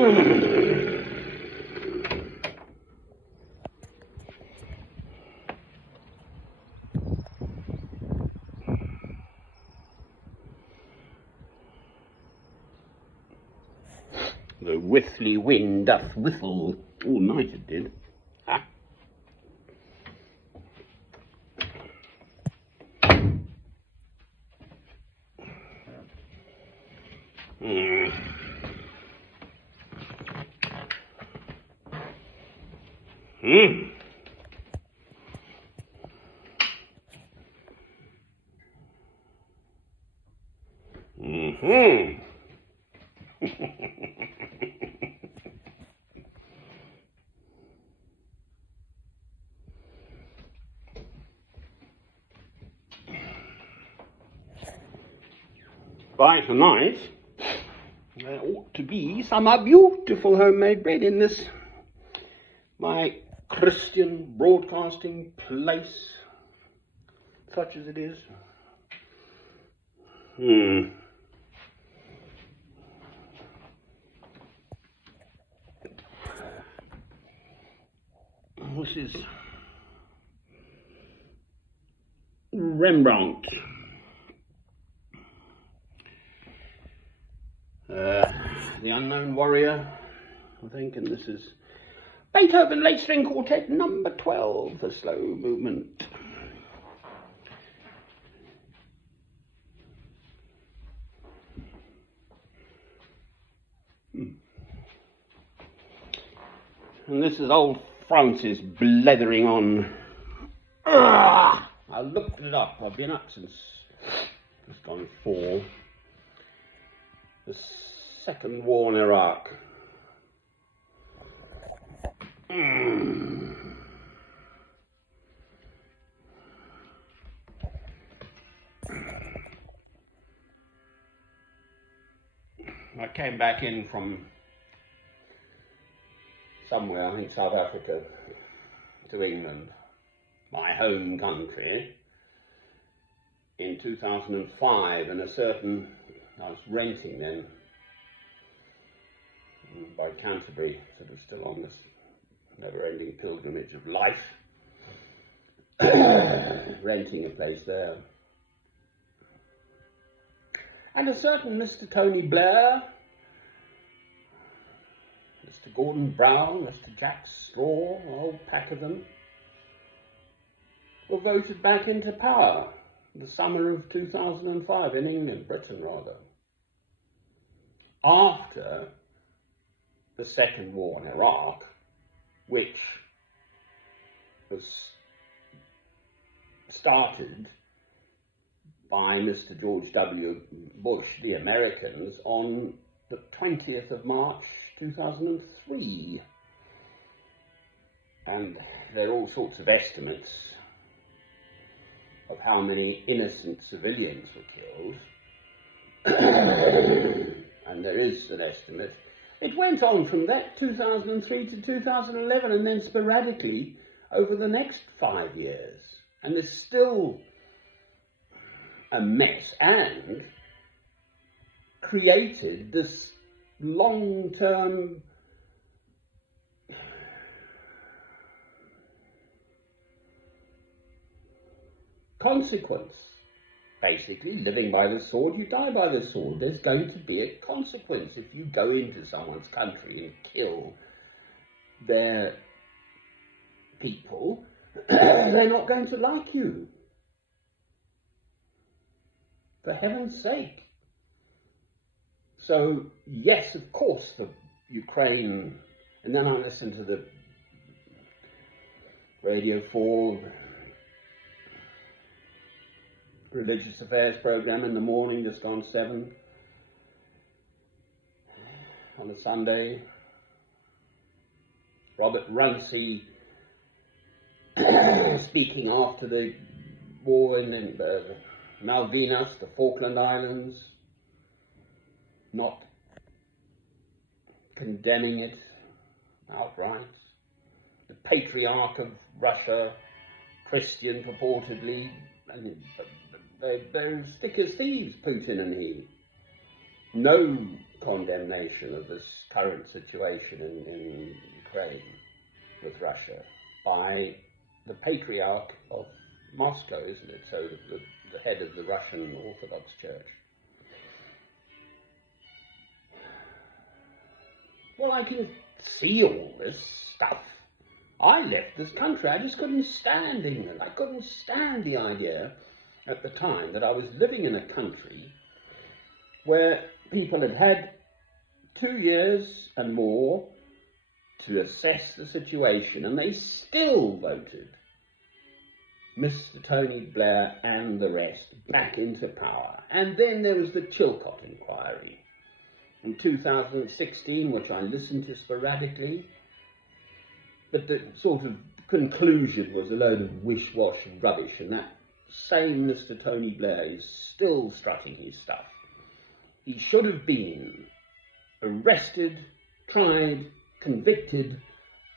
The whiffly wind doth whiffle all night, it did. Ha! Mm. Mm. Mm-hmm. By tonight, there ought to be some beautiful homemade bread in this, my Christian broadcasting place, such as it is. This is Rembrandt. The Unknown Warrior, I think, and this is Beethoven Late String Quartet number 12, the slow movement. And this is old Francis blethering on. I looked it up. I've been up since just gone 4. The Second War in Iraq. I came back in from somewhere, I think South Africa, to England, my home country, in 2005, and I was renting then by Canterbury, sort of still on this never-ending pilgrimage of life, renting a place there. And a certain Mr. Tony Blair, Mr. Gordon Brown, Mr. Jack Straw, a whole pack of them, were voted back into power the summer of 2005 in England, Britain rather, after the Second War in Iraq, which was started by Mr. George W. Bush, the Americans, on the 20th of March 2003. And there are all sorts of estimates of how many innocent civilians were killed. And there is an estimate. It went on from that 2003 to 2011 and then sporadically over the next 5 years. And there's still a mess, and created this long-term consequence. Basically, living by the sword, you die by the sword. There's going to be a consequence if you go into someone's country and kill their people. They're not going to like you. For heaven's sake. So, yes, of course, the Ukraine, and then I listened to the Radio 4 religious affairs program in the morning, just gone 7, on a Sunday. Robert Runcie speaking after the war in Malvinas, the Falkland Islands, not condemning it outright. The Patriarch of Russia, Christian purportedly, and they're as thick as thieves, Putin and he. no condemnation of this current situation in Ukraine with Russia by the Patriarch of Moscow, isn't it? So the head of the Russian Orthodox Church. Well, I can see all this stuff. I left this country. I just couldn't stand England. I couldn't stand the idea at the time that I was living in a country where people had had 2 years and more to assess the situation, and they still voted Mr. Tony Blair and the rest back into power. And then there was the Chilcot inquiry in 2016, which I listened to sporadically, but the sort of conclusion was a load of wish-wash rubbish, and that same Mr. Tony Blair is still strutting his stuff. He should have been arrested, tried, convicted,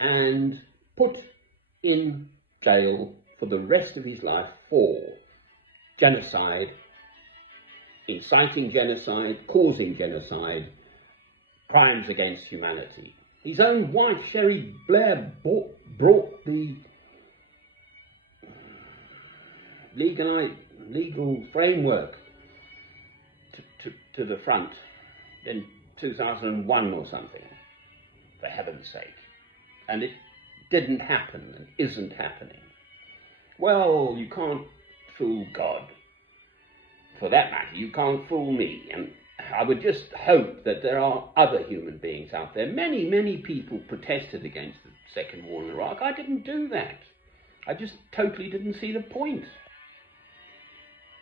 and put in jail for the rest of his life for genocide, inciting genocide, causing genocide, crimes against humanity. His own wife, Sherry Blair, brought the legal framework to the front in 2001 or something, for heaven's sake. And it didn't happen and isn't happening. Well, you can't fool God. For that matter, you can't fool me. And I would just hope that there are other human beings out there. Many, many people protested against the Second War in Iraq. I didn't do that. I just totally didn't see the point.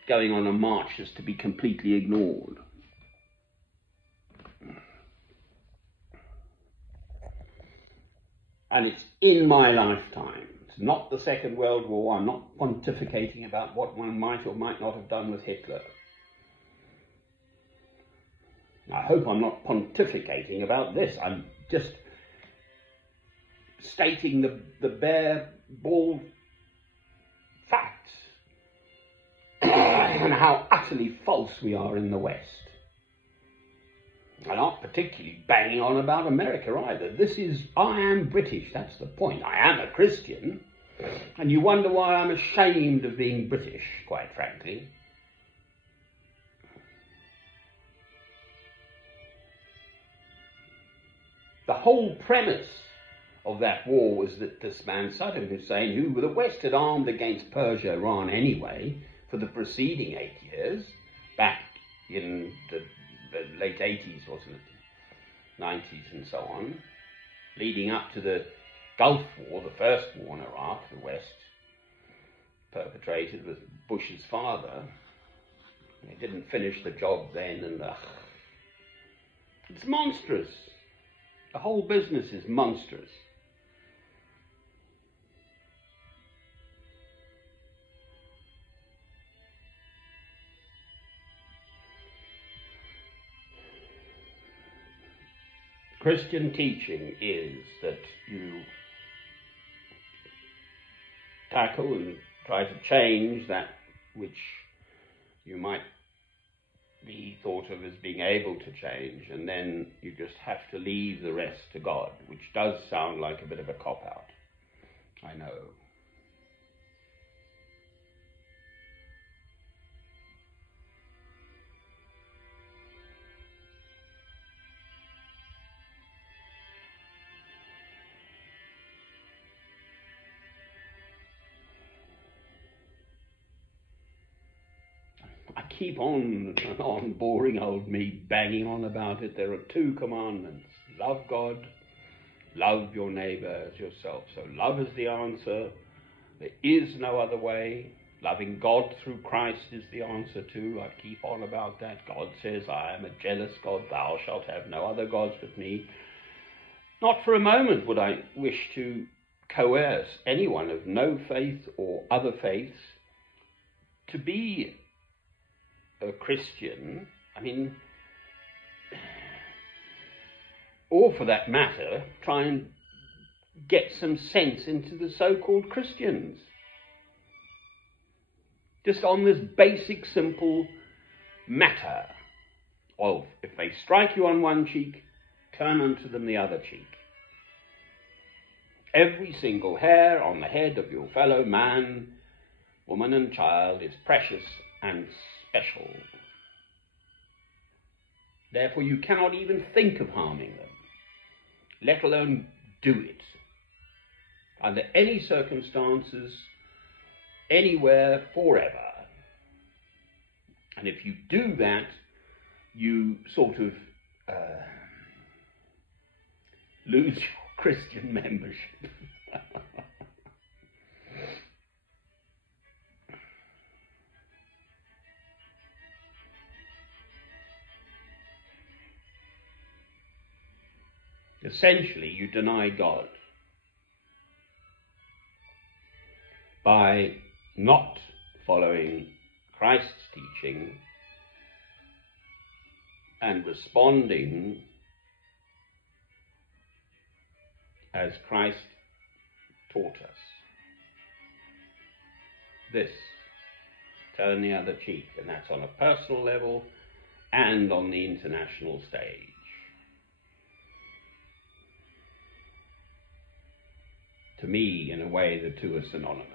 Going on a march just to be completely ignored. And it's in my lifetime. It's not the Second World War. I'm not pontificating about what one might or might not have done with Hitler. I hope I'm not pontificating about this. I'm just stating the bare, bald facts and how utterly false we are in the West. I'm not particularly banging on about America either. I am British, that's the point. I am a Christian, and you wonder why I'm ashamed of being British, quite frankly. The whole premise of that war was that this man Saddam Hussein, who the West had armed against Persia, Iran anyway, for the preceding 8 years, back in the late 80s, wasn't it? 90s and so on, leading up to the Gulf War, the first war in Iraq, the West perpetrated with Bush's father. They didn't finish the job then, and it's monstrous. The whole business is monstrous. Christian teaching is that you tackle and try to change that which you might be thought of as being able to change, and then you just have to leave the rest to God, which does sound like a bit of a cop-out, I know. I keep on and on, boring old me, banging on about it. There are 2 commandments. Love God, love your neighbour as yourself. So love is the answer. There is no other way. Loving God through Christ is the answer too. I keep on about that. God says, I am a jealous God. Thou shalt have no other gods but me. Not for a moment would I wish to coerce anyone of no faith or other faiths to be a Christian, or for that matter, try and get some sense into the so-called Christians. Just on this basic, simple matter of, if they strike you on one cheek, turn unto them the other cheek. Every single hair on the head of your fellow man, woman and child is precious and special. Therefore you cannot even think of harming them, let alone do it, under any circumstances, anywhere, forever. And if you do that, you sort of lose your Christian membership. Essentially, you deny God by not following Christ's teaching and responding as Christ taught us. This, turn the other cheek, and that's on a personal level and on the international stage. To me, in a way, the two are synonymous.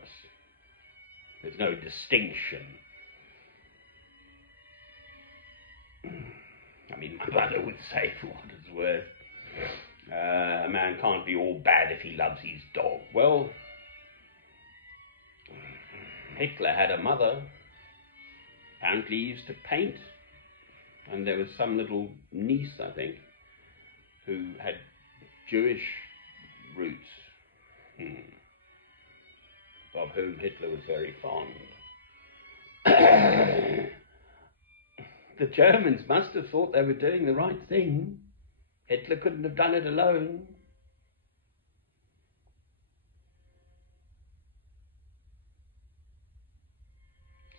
There's no distinction. I mean, my brother would say, for what it's worth, a man can't be all bad if he loves his dog. Well, Hitler had a mother, apparently used to paint, and there was some little niece, I think, who had Jewish roots, of whom Hitler was very fond. The Germans must have thought they were doing the right thing. Hitler couldn't have done it alone.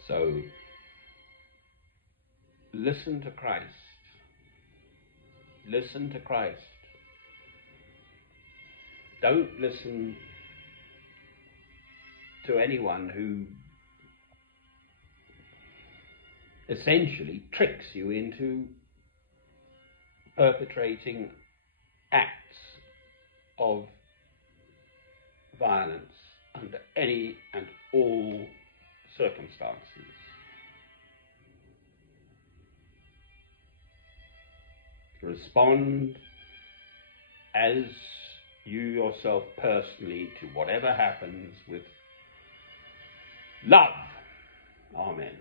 So, listen to Christ. Listen to Christ. Don't listen to anyone who essentially tricks you into perpetrating acts of violence under any and all circumstances. Respond as you yourself personally to whatever happens with love. Amen.